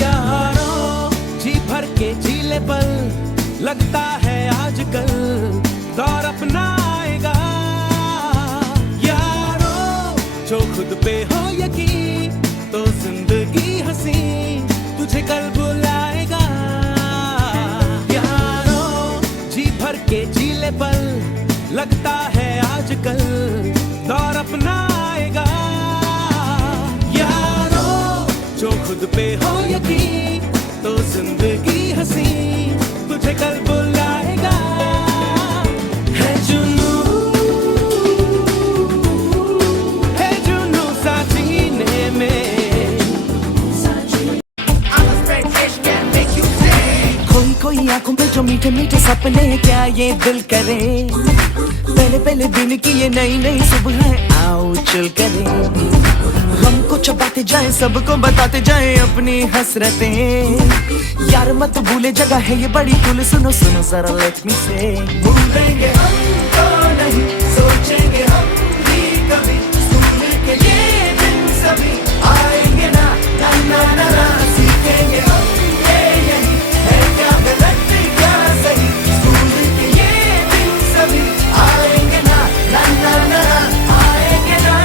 यारों जी भर के जीले पल, लगता है आजकल दौर अपना आएगा। यारों जो खुद पे हो यकीन, तो जिंदगी हंसी तुझे कल बुलाएगा। यारों जी भर के जीले पल, लगता है आजकल दौर अपना आएगा। यारों जो खुद पे हो यकीन, तो जिंदगी हंसी तुझे कल बुलाएगा। है जुनू सा जीने में, कोई आंखों पे जो मीठे मीठे सपने, क्या ये दिल करे। पहले पहले दिन की ये नई नई सुबह, आओ चल करे। हमको चबाते जाए, सबको बताते जाए अपनी हसरतें। यार मत भूले जगह है ये बड़ी कुल, सुनो सुनो जरा लेट मी से। भूलेंगे हम तो नहीं, सोचेंगे हम भी कभी, सुनने के ये दिन सभी आएंगे ना, ना ना ना ना। सीखेंगे हम ये यही है, क्या गलत क्या सही, स्कूल के ये दिन सभी आएंगे ना, ना ना ना आएंगे ना,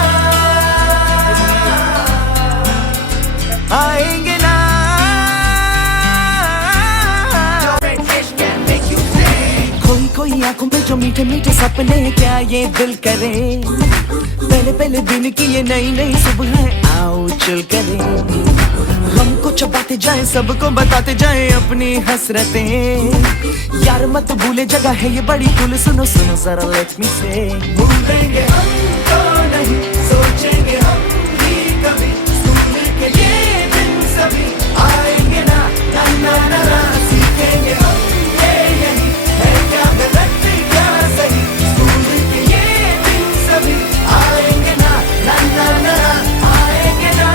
आएंगे ना। कोई आंखों पे जो मीठे मीठे सपने, क्या ये दिल करे। पहले पहले दिन की ये नई नई सुबह, आओ चल करे। हमको चबाते जाए, सबको बताते जाए अपनी हसरतें। यार मत भूले जगह है ये बड़ी कुल, सुनो सुनो जरा लेट मी से। भूलेंगे हम तो नहीं, सोचेंगे हम भी कभी, सुनने के ये दिन सभी आएंगे ना, ना ना ना ना। सीखेंगे हम ये यही है, क्या गलत क्या सही, स्कूल के ये दिन सभी आएंगे ना, ना ना ना आएंगे ना,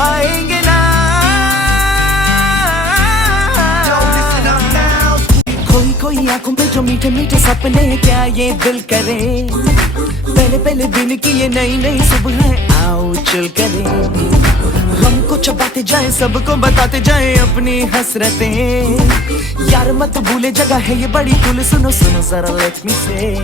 आएंगे ना। कोई आंखों पे जो मीठे मीठे सपने, क्या ये दिल करे। पहले पहले दिन की ये नई नई सुबह, आओ चल करे। हमको चबाते जाए, सबको बताते जाए अपनी हसरतें। यार मत भूले जगह है ये बड़ी कुल, सुनो सुनो जरा लेट मी से।